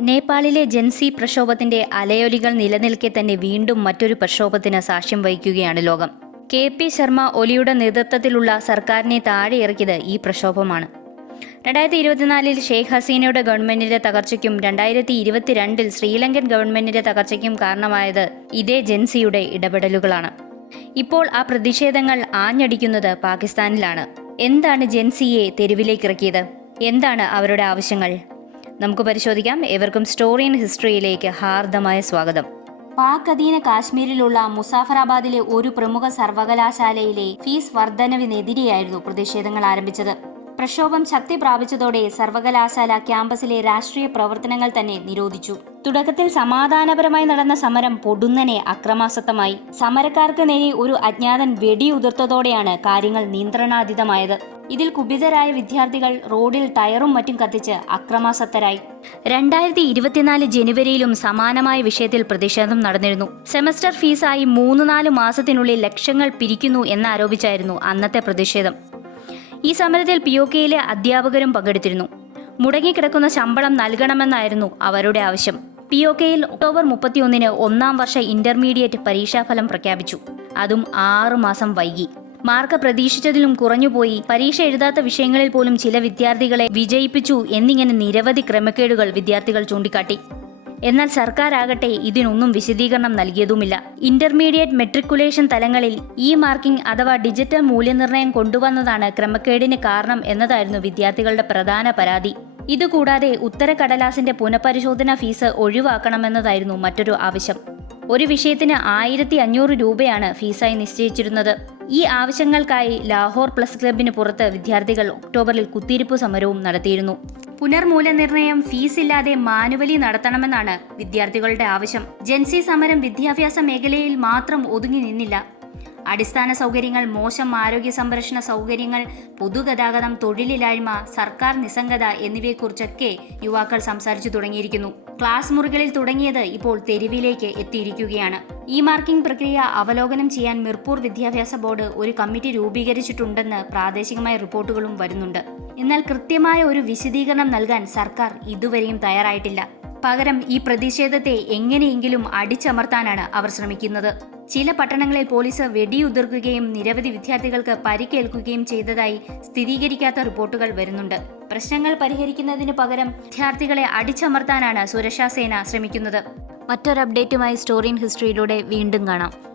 നേപ്പാളിലെ ജൻസി പ്രക്ഷോഭത്തിന്റെ അലയൊലികൾ നിലനിൽക്കെ തന്നെ വീണ്ടും മറ്റൊരു പ്രക്ഷോഭത്തിന് സാക്ഷ്യം വഹിക്കുകയാണ് ലോകം. കെ പി ശർമ്മ ഒലിയുടെ നേതൃത്വത്തിലുള്ള സർക്കാരിനെ താഴെയിറക്കിയത് ഈ പ്രക്ഷോഭമാണ്. രണ്ടായിരത്തി ഇരുപത്തിനാലിൽ ഷെയ്ഖ് ഹസീനയുടെ ഗവൺമെന്റിന്റെ തകർച്ചയ്ക്കും രണ്ടായിരത്തി ഇരുപത്തിരണ്ടിൽ ശ്രീലങ്കൻ ഗവൺമെന്റിന്റെ തകർച്ചയ്ക്കും കാരണമായത് ഇതേ ജൻസിയുടെ ഇടപെടലുകളാണ്. ഇപ്പോൾ ആ പ്രതിഷേധങ്ങൾ ആഞ്ഞടിക്കുന്നത് പാകിസ്ഥാനിലാണ്. എന്താണ് ജൻസിയെ തെരുവിലേക്കിറക്കിയത്? എന്താണ് അവരുടെ ആവശ്യങ്ങൾ? നമുക്ക് പരിശോധിക്കാം. ഏവർക്കും സ്റ്റോറി ഇൻ ഹിസ്റ്ററിയിലേക്ക് ഹാർദമായ സ്വാഗതം. പാക് അധീന കാശ്മീരിലുള്ള മുസാഫറാബാദിലെ ഒരു പ്രമുഖ സർവകലാശാലയിലെ ഫീസ് വർധനവിനെതിരെയായിരുന്നു പ്രതിഷേധങ്ങൾ ആരംഭിച്ചത്. പ്രക്ഷോഭം ശക്തി പ്രാപിച്ചതോടെ സർവകലാശാല ക്യാമ്പസിലെ രാഷ്ട്രീയ പ്രവർത്തനങ്ങൾ തന്നെ നിരോധിച്ചു. തുടക്കത്തിൽ സമാധാനപരമായി നടന്ന സമരം പൊടുന്നനെ അക്രമാസക്തമായി. സമരക്കാർക്ക് നേരെ ഒരു അജ്ഞാതൻ വെടിയുതിർത്തതോടെയാണ് കാര്യങ്ങൾ നിയന്ത്രണാതീതമായത്. ഇതിൽ കുപിതരായ വിദ്യാർത്ഥികൾ റോഡിൽ ടയറും മറ്റും കത്തിച്ച് അക്രമാസക്തരായി. രണ്ടായിരത്തി ഇരുപത്തിനാല് ജനുവരിയിലും സമാനമായ വിഷയത്തിൽ പ്രതിഷേധം നടന്നിരുന്നു. സെമസ്റ്റർ ഫീസായി മൂന്ന് നാല് മാസത്തിനുള്ളിൽ ലക്ഷങ്ങൾ പിരിക്കുന്നു എന്നാരോപിച്ചായിരുന്നു അന്നത്തെ പ്രതിഷേധം. ഈ സമരത്തിൽ പി ഒ കെയിലെ അധ്യാപകരും പങ്കെടുത്തിരുന്നു. മുടങ്ങിക്കിടക്കുന്ന ശമ്പളം നൽകണമെന്നായിരുന്നു അവരുടെ ആവശ്യം. പി ഒ കെയിൽ ഒക്ടോബർ മുപ്പത്തിയൊന്നിന് ഒന്നാം വർഷ ഇന്റർമീഡിയറ്റ് പരീക്ഷാഫലം പ്രഖ്യാപിച്ചു. അതും ആറു മാസം വൈകി. മാർക്ക് പ്രതീക്ഷിച്ചതിലും കുറഞ്ഞുപോയി. പരീക്ഷ എഴുതാത്ത വിഷയങ്ങളിൽ പോലും ചില വിദ്യാർത്ഥികളെ വിജയിപ്പിച്ചു എന്നിങ്ങനെ നിരവധി ക്രമക്കേടുകൾ വിദ്യാർത്ഥികൾ ചൂണ്ടിക്കാട്ടി. എന്നാൽ സർക്കാരാകട്ടെ ഇതിനൊന്നും വിശദീകരണം നൽകിയതുമില്ല. ഇന്റർമീഡിയറ്റ് മെട്രിക്കുലേഷൻ തലങ്ങളിൽ ഇ മാർക്കിംഗ് അഥവാ ഡിജിറ്റൽ മൂല്യനിർണയം കൊണ്ടുവന്നതാണ് ക്രമക്കേടിന് കാരണം എന്നതായിരുന്നു വിദ്യാർത്ഥികളുടെ പ്രധാന പരാതി. ഇതുകൂടാതെ ഉത്തരക്കടലാസിന്റെ പുനഃപരിശോധനാ ഫീസ് ഒഴിവാക്കണമെന്നതായിരുന്നു മറ്റൊരു ആവശ്യം. ഒരു വിഷയത്തിന് ആയിരത്തി അഞ്ഞൂറ് രൂപയാണ് ഫീസായി നിശ്ചയിച്ചിരുന്നത്. ഈ ആവശ്യങ്ങൾക്കായി ലാഹോർ പ്ലസ് ക്ലബിന് പുറത്ത് വിദ്യാർത്ഥികൾ ഒക്ടോബറിൽ കുത്തിയിരിപ്പ് സമരവും നടത്തിയിരുന്നു. പുനർമൂല്യനിർണയം ഫീസില്ലാതെ മാനുവലി നടത്തണമെന്നാണ് വിദ്യാർത്ഥികളുടെ ആവശ്യം. ജൻസി സമരം വിദ്യാഭ്യാസ മേഖലയിൽ മാത്രം ഒതുങ്ങി നിന്നില്ല. അടിസ്ഥാന സൗകര്യങ്ങൾ മോശം ആരോഗ്യ സംരക്ഷണ സൗകര്യങ്ങൾ പൊതുഗതാഗതം തൊഴിലില്ലായ്മ സർക്കാർ നിസ്സംഗത എന്നിവയെക്കുറിച്ചൊക്കെ യുവാക്കൾ സംസാരിച്ചു തുടങ്ങിയിരിക്കുന്നു. ക്ലാസ് മുറികളിൽ തുടങ്ങിയത് ഇപ്പോൾ തെരുവിലേക്ക് എത്തിയിരിക്കുകയാണ്. ഈ മാർക്കിംഗ് പ്രക്രിയ അവലോകനം ചെയ്യാൻ മിർപൂർ വിദ്യാഭ്യാസ ബോർഡ് ഒരു കമ്മിറ്റി രൂപീകരിച്ചിട്ടുണ്ടെന്ന് പ്രാദേശികമായ റിപ്പോർട്ടുകളും വരുന്നുണ്ട്. എന്നാൽ കൃത്യമായ ഒരു വിശദീകരണം നൽകാൻ സർക്കാർ ഇതുവരെയും തയ്യാറായിട്ടില്ല. പകരം ഈ പ്രതിഷേധത്തെ എങ്ങനെയെങ്കിലും അടിച്ചമർത്താനാണ് അവർ ശ്രമിക്കുന്നത്. ചില പട്ടണങ്ങളിൽ പോലീസ് വെടിയുതിർക്കുകയും നിരവധി വിദ്യാർത്ഥികൾക്ക് പരിക്കേൽക്കുകയും ചെയ്തതായി സ്ഥിരീകരിക്കാത്ത റിപ്പോർട്ടുകൾ വരുന്നുണ്ട്. പ്രശ്നങ്ങൾ പരിഹരിക്കുന്നതിന് പകരം വിദ്യാർത്ഥികളെ അടിച്ചമർത്താനാണ് സുരക്ഷാസേന ശ്രമിക്കുന്നത്. മറ്റൊരു അപ്ഡേറ്റുമായി സ്റ്റോറി ഇൻ ഹിസ്റ്ററിയിലൂടെ വീണ്ടും കാണാം.